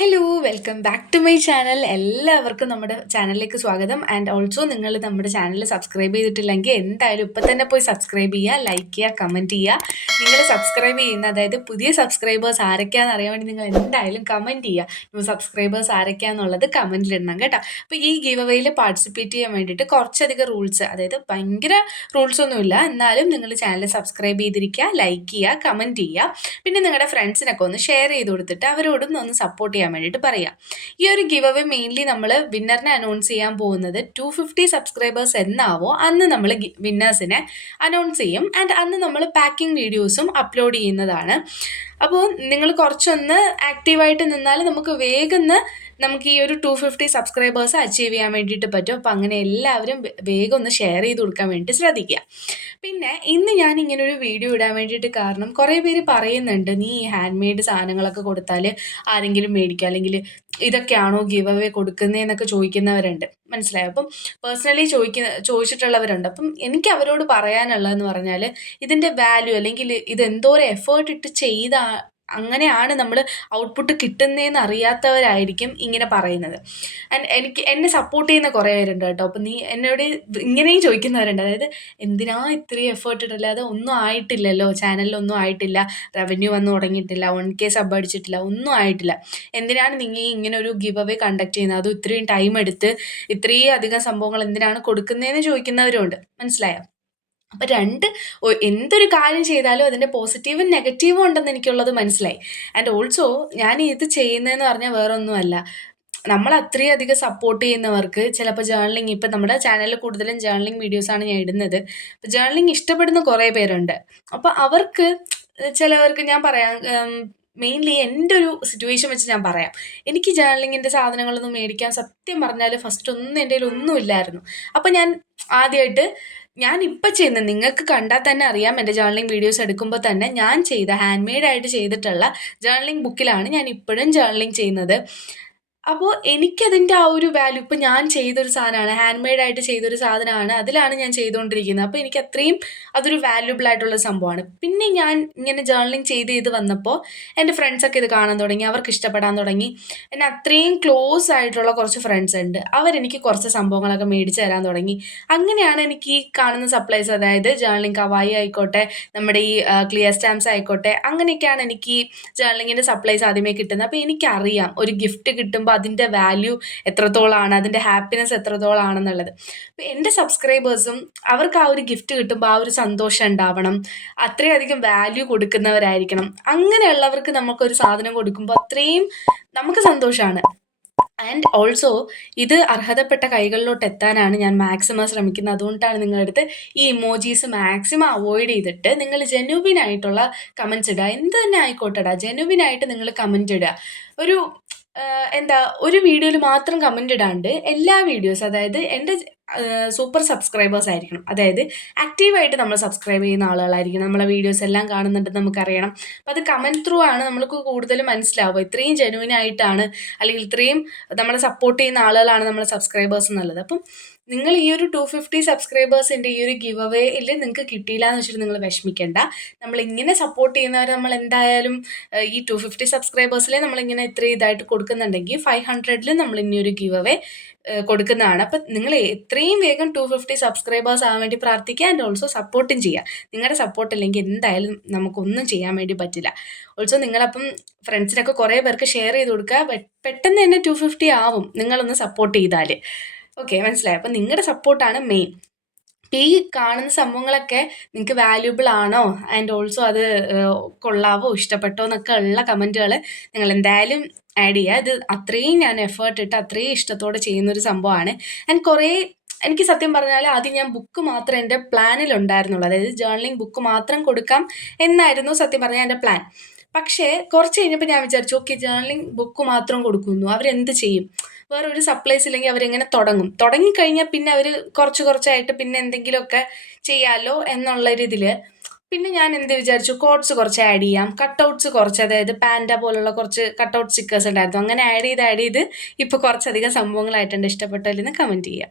Hello welcome back to my channel. എല്ലാവർക്കും നമ്മുടെ ചാനലിലേക്ക് സ്വാഗതം. ആൻഡ് ഓൾസോ നിങ്ങൾ നമ്മുടെ ചാനൽ സബ്സ്ക്രൈബ് ചെയ്തിട്ടില്ലെങ്കിൽ എന്തായാലും ഇപ്പം തന്നെ പോയി സബ്സ്ക്രൈബ് ചെയ്യുക, ലൈക്ക് ചെയ്യുക, കമൻറ്റ് ചെയ്യുക. നിങ്ങൾ സബ്സ്ക്രൈബ് ചെയ്യുന്ന അതായത് പുതിയ സബ്സ്ക്രൈബേഴ്സ് ആരൊക്കെയാണെന്ന് അറിയാൻ വേണ്ടി നിങ്ങൾ എന്തായാലും കമൻറ്റ് ചെയ്യുക. ന്യൂ സബ്സ്ക്രൈബേഴ്സ് ആരൊക്കെയാണെന്നുള്ളത് കമൻറ്റിലിടണം കേട്ടോ. അപ്പോൾ ഈ ഗീവ് അവേയിൽ പാർട്ടിസിപ്പേറ്റ് ചെയ്യാൻ വേണ്ടിയിട്ട് കുറച്ചധികം റൂൾസ്, അതായത് ഭയങ്കര റൂൾസ് ഒന്നുമില്ല, എന്നാലും നിങ്ങൾ ചാനൽ സബ്സ്ക്രൈബ് ചെയ്തിരിക്കുക, ലൈക്ക് ചെയ്യുക, കമൻറ്റ് ചെയ്യുക. പിന്നെ നിങ്ങളുടെ ഫ്രണ്ട്സിനൊക്കെ ഒന്ന് ഷെയർ ചെയ്ത് കൊടുത്തിട്ട് അവരോടും ഒന്ന് സപ്പോർട്ട് ചെയ്യാൻ വേണ്ടിയിട്ട് പറയാം. ഈ ഒരു ഗിവ് അവേ മെയിൻലി നമ്മൾ വിന്നറിനെ അനൗൺസ് ചെയ്യാൻ പോകുന്നത് 250 സബ്സ്ക്രൈബേഴ്സ് എന്നാവോ അന്ന് നമ്മൾ വിന്നേഴ്സിനെ അനൗൺസ് ചെയ്യും. ആൻഡ് അന്ന് നമ്മൾ പാക്കിംഗ് വീഡിയോസും അപ്ലോഡ് ചെയ്യുന്നതാണ്. അപ്പോൾ നിങ്ങൾ കുറച്ചൊന്ന് ആക്റ്റീവായിട്ട് നിന്നാൽ നമുക്ക് ഈ ഒരു 250 സബ്സ്ക്രൈബേഴ്സ് അച്ചീവ് ചെയ്യാൻ വേണ്ടിയിട്ട് പറ്റും. അപ്പോൾ അങ്ങനെ എല്ലാവരും വേഗം ഒന്ന് ഷെയർ ചെയ്ത് കൊടുക്കാൻ വേണ്ടി ശ്രദ്ധിക്കുക. പിന്നെ ഇന്ന് ഞാൻ ഇങ്ങനെ ഒരു വീഡിയോ ഇടാൻ വേണ്ടിയിട്ട് കാരണം കുറേ പേര് പറയുന്നുണ്ട്, നീ ഹാൻഡ് മെയ്ഡ് സാധനങ്ങളൊക്കെ കൊടുത്താൽ ആരെങ്കിലും മേടിക്കുക, അല്ലെങ്കിൽ ഇതൊക്കെയാണോ ഗിവ് അവേ കൊടുക്കുന്നതെന്നൊക്കെ ചോദിക്കുന്നവരുണ്ട്. മനസ്സിലായോ? അപ്പം പേഴ്സണലി ചോദിച്ചിട്ടുള്ളവരുണ്ട്. അപ്പം എനിക്ക് അവരോട് പറയാനുള്ളതെന്ന് പറഞ്ഞാൽ, ഇതിൻ്റെ വാല്യൂ അല്ലെങ്കിൽ ഇത് എന്തോരം എഫേർട്ട് ഇട്ട് അങ്ങനെയാണ് നമ്മൾ ഔട്ട്പുട്ട് കിട്ടുന്നതെന്ന് അറിയാത്തവരായിരിക്കും ഇങ്ങനെ പറയുന്നത്. ആൻഡ് എന്നെ സപ്പോർട്ട് ചെയ്യുന്ന കുറേ പേരുണ്ട് കേട്ടോ. അപ്പം നീ എന്നോട് ഇങ്ങനെയും ചോദിക്കുന്നവരുണ്ട്, അതായത് എന്തിനാ ഇത്രയും എഫേർട്ട് ഇടല്ലേ, അത് ഒന്നും ആയിട്ടില്ലല്ലോ, ചാനലിലൊന്നും ആയിട്ടില്ല, റവന്യൂ വന്നു തുടങ്ങിയിട്ടില്ല, 1K സബ് അടിച്ചിട്ടില്ല, ഒന്നും ആയിട്ടില്ല, എന്തിനാണ് നിങ്ങൾ ഇങ്ങനെ ഒരു ഗിവ് അവേ കണ്ടക്ട് ചെയ്യുന്നത്, അതും ഇത്രയും ടൈം എടുത്ത് ഇത്രയും അധികം സംഭവങ്ങൾ എന്തിനാണ് കൊടുക്കുന്നതെന്ന് ചോദിക്കുന്നവരുണ്ട്. മനസ്സിലായോ? അപ്പം എന്തൊരു കാര്യം ചെയ്താലും അതിൻ്റെ പോസിറ്റീവും നെഗറ്റീവും ഉണ്ടെന്ന് എനിക്കുള്ളത് മനസ്സിലായി. ആൻഡ് ഓൾസോ ഞാൻ ഇത് ചെയ്യുന്നതെന്ന് പറഞ്ഞാൽ വേറെ ഒന്നുമല്ല, നമ്മൾ അത്രയും അധികം സപ്പോർട്ട് ചെയ്യുന്നവർക്ക് ചിലപ്പോൾ ജേർണലിങ്, ഇപ്പം നമ്മുടെ ചാനലിൽ കൂടുതലും ജേർണലിങ് വീഡിയോസാണ് ഞാൻ ഇടുന്നത്. ജേർണലിങ് ഇഷ്ടപ്പെടുന്ന കുറേ പേരുണ്ട്. അപ്പോൾ അവർക്ക് ചിലവർക്ക് ഞാൻ പറയാം, മെയിൻലി എൻ്റെ ഒരു സിറ്റുവേഷൻ വെച്ച് ഞാൻ പറയാം. എനിക്ക് ജേർണലിങ്ങിൻ്റെ സാധനങ്ങളൊന്നും മേടിക്കാൻ സത്യം പറഞ്ഞാൽ ഫസ്റ്റ് ഒന്നും എൻ്റെ കയ്യിൽ ഒന്നും ഇല്ലായിരുന്നു. അപ്പം ഞാൻ ആദ്യമായിട്ട് ഞാനിപ്പം ചെയ്യുന്നത്, നിങ്ങൾക്ക് കണ്ടാൽ തന്നെ അറിയാം, എൻ്റെ ജേർണലിംഗ് വീഡിയോസ് എടുക്കുമ്പോൾ തന്നെ ഞാൻ ചെയ്ത ഹാൻഡ് മെയ്ഡായിട്ട് ചെയ്തിട്ടുള്ള ജേർണലിംഗ് ബുക്കിലാണ് ഞാൻ ഇപ്പോഴും ജേർണലിംഗ് ചെയ്യുന്നത്. അപ്പോൾ എനിക്കതിൻ്റെ ആ ഒരു വാല്യൂ, ഇപ്പം ഞാൻ ചെയ്തൊരു സാധനമാണ്, ഹാൻഡ് മെയ്ഡായിട്ട് ചെയ്തൊരു സാധനമാണ്, അതിലാണ് ഞാൻ ചെയ്തുകൊണ്ടിരിക്കുന്നത്. അപ്പോൾ എനിക്ക് അത്രയും അതൊരു വാല്യുബിൾ ആയിട്ടുള്ള സംഭവമാണ്. പിന്നെ ഞാൻ ഇങ്ങനെ ജേർണലിംഗ് ചെയ്ത് വന്നപ്പോൾ എൻ്റെ ഫ്രണ്ട്സൊക്കെ ഇത് കാണാൻ തുടങ്ങി, അവർക്ക് ഇഷ്ടപ്പെടാൻ തുടങ്ങി. എന്നെ അത്രയും ക്ലോസ് ആയിട്ടുള്ള കുറച്ച് ഫ്രണ്ട്സ് ഉണ്ട്, അവരെനിക്ക് കുറച്ച് സംഭവങ്ങളൊക്കെ മേടിച്ച് തരാൻ തുടങ്ങി. അങ്ങനെയാണ് എനിക്ക് ഈ കാണുന്ന സപ്ലൈസ്, അതായത് ജേർണലിംഗ് കവായി ആയിക്കോട്ടെ, നമ്മുടെ ഈ ക്ലിയർ സ്റ്റാമ്പ്സ് ആയിക്കോട്ടെ, അങ്ങനെയൊക്കെയാണ് എനിക്ക് ഈ ജേർണലിങ്ങിൻ്റെ സപ്ലൈസ് ആദ്യമേ കിട്ടുന്നത്. അപ്പോൾ എനിക്കറിയാം ഒരു ഗിഫ്റ്റ് കിട്ടുമ്പോൾ അതിൻ്റെ വാല്യൂ എത്രത്തോളമാണ്, അതിൻ്റെ ഹാപ്പിനെസ് എത്രത്തോളാണെന്നുള്ളത്. അപ്പോൾ എൻ്റെ സബ്സ്ക്രൈബേഴ്സും അവർക്ക് ആ ഒരു ഗിഫ്റ്റ് കിട്ടുമ്പോൾ ആ ഒരു സന്തോഷം ഉണ്ടാവണം, അത്രയധികം വാല്യൂ കൊടുക്കുന്നവരായിരിക്കണം. അങ്ങനെയുള്ളവർക്ക് നമുക്കൊരു സാധനം കൊടുക്കുമ്പോൾ അത്രയും നമുക്ക് സന്തോഷമാണ്. ആൻഡ് ഓൾസോ ഇത് അർഹതപ്പെട്ട കൈകളിലോട്ട് എത്താനാണ് ഞാൻ മാക്സിമം ശ്രമിക്കുന്നത്. അതുകൊണ്ടാണ് നിങ്ങളുടെ അടുത്ത് ഈ ഇമോജീസ് മാക്സിമം അവോയ്ഡ് ചെയ്തിട്ട് നിങ്ങൾ ജെന്യുവിൻ ആയിട്ടുള്ള കമൻറ്റ്സ് ഇടുക. എന്ത് തന്നെ ആയിക്കോട്ടെടാ, ജെന്യുവിൻ ആയിട്ട് നിങ്ങൾ കമൻറ്റ് ഇടുക. ഒരു വീഡിയോയിൽ മാത്രം കമൻറ്റ് ഇടാണ്ട് എല്ലാ വീഡിയോസ്, അതായത് എൻ്റെ സൂപ്പർ സബ്സ്ക്രൈബേഴ്സ് ആയിരിക്കണം, അതായത് ആക്റ്റീവായിട്ട് നമ്മൾ സബ്സ്ക്രൈബ് ചെയ്യുന്ന ആളുകളായിരിക്കണം, നമ്മളെ വീഡിയോസ് എല്ലാം കാണുന്നുണ്ടെന്ന് നമുക്കറിയണം. അപ്പോൾ അത് കമൻറ്റ് ത്രൂ ആണ് നമുക്ക് കൂടുതൽ മനസ്സിലാവുക, ഇത്രയും ജെന്യുവിൻ ആയിട്ടാണ് അല്ലെങ്കിൽ ഇത്രയും നമ്മളെ സപ്പോർട്ട് ചെയ്യുന്ന ആളുകളാണ് നമ്മളെ സബ്സ്ക്രൈബേഴ്സ് എന്നുള്ളത്. അപ്പം നിങ്ങൾ ഈ ഒരു 250 സബ്സ്ക്രൈബേഴ്സിൻ്റെ ഈ ഒരു ഗിവ് അവേയിൽ നിങ്ങൾക്ക് കിട്ടിയില്ല എന്ന് വെച്ചിട്ട് നിങ്ങൾ വിഷമിക്കേണ്ട. നമ്മളിങ്ങനെ സപ്പോർട്ട് ചെയ്യുന്നവർ നമ്മൾ എന്തായാലും ഈ 250 സബ്സ്ക്രൈബേഴ്സിൽ നമ്മളിങ്ങനെ ഇത്രയും ഇതായിട്ട് കൊടുക്കുന്നുണ്ടെങ്കിൽ 500ൽ നമ്മൾ ഇനി ഒരു ഗിവ് അവേ കൊടുക്കുന്നതാണ്. അപ്പം നിങ്ങൾ എത്രയും വേഗം 250 സബ്സ്ക്രൈബേഴ്സ് ആവാൻ വേണ്ടി പ്രാർത്ഥിക്കുക. ആൻഡ് ഓൾസോ സപ്പോർട്ടും ചെയ്യുക. നിങ്ങളുടെ സപ്പോർട്ട് ഇല്ലെങ്കിൽ എന്തായാലും നമുക്കൊന്നും ചെയ്യാൻ വേണ്ടി പറ്റില്ല. ഓൾസോ നിങ്ങളപ്പം ഫ്രണ്ട്സിനൊക്കെ കുറേ പേർക്ക് ഷെയർ ചെയ്ത് കൊടുക്കുക. പെട്ടെന്ന് തന്നെ 250 ആവും നിങ്ങളൊന്ന് സപ്പോർട്ട് ചെയ്താൽ. ഓക്കെ, മനസ്സിലായി? അപ്പം നിങ്ങളുടെ സപ്പോർട്ടാണ് മെയിൻ. ഈ കാണുന്ന സംഭവങ്ങളൊക്കെ നിങ്ങൾക്ക് വാല്യൂബിൾ ആണോ, ആൻഡ് ഓൾസോ അത് കൊള്ളാവോ, ഇഷ്ടപ്പെട്ടോ എന്നൊക്കെ ഉള്ള കമൻറ്റുകൾ നിങ്ങൾ എന്തായാലും ആഡ് ചെയ്യുക. ഇത് അത്രയും ഞാൻ എഫേർട്ട് ഇട്ട് അത്രയും ഇഷ്ടത്തോടെ ചെയ്യുന്നൊരു സംഭവമാണ്. ആൻഡ് എനിക്ക് സത്യം പറഞ്ഞാൽ ആദ്യം ഞാൻ ബുക്ക് മാത്രമേ എൻ്റെ പ്ലാനിലുണ്ടായിരുന്നുള്ളൂ, അതായത് ജേർണലിംഗ് ബുക്ക് മാത്രം കൊടുക്കാം എന്നായിരുന്നു സത്യം പറഞ്ഞാൽ എൻ്റെ പ്ലാൻ. പക്ഷേ കുറച്ച് കഴിഞ്ഞപ്പോൾ ഞാൻ വിചാരിച്ചു, ഓക്കെ, ജേർണലിംഗ് ബുക്ക് മാത്രം കൊടുക്കുന്നു, അവരെന്ത് ചെയ്യും, വേറെ ഒരു സപ്ലൈസ് ഇല്ലെങ്കിൽ അവരെങ്ങനെ തുടങ്ങിക്കഴിഞ്ഞാൽ പിന്നെ അവർ കുറച്ചായിട്ട് പിന്നെ എന്തെങ്കിലുമൊക്കെ ചെയ്യാമല്ലോ എന്നുള്ളൊരിതിൽ പിന്നെ ഞാൻ എന്ത് വിചാരിച്ചു, കോട്ട്സ് കുറച്ച് ആഡ് ചെയ്യാം, കട്ടൗട്ട്സ് കുറച്ച്, അതായത് പാൻഡ പോലുള്ള കുറച്ച് കട്ടൗട്ട് സ്റ്റിക്കേഴ്സ് ഉണ്ടായിരുന്നു, അങ്ങനെ ആഡ് ചെയ്ത് ഇപ്പോൾ കുറച്ചധികം സംഭവങ്ങളായിട്ടുണ്ട്. ഇഷ്ടപ്പെട്ടില്ലെന്ന് കമൻറ്റ് ചെയ്യാം.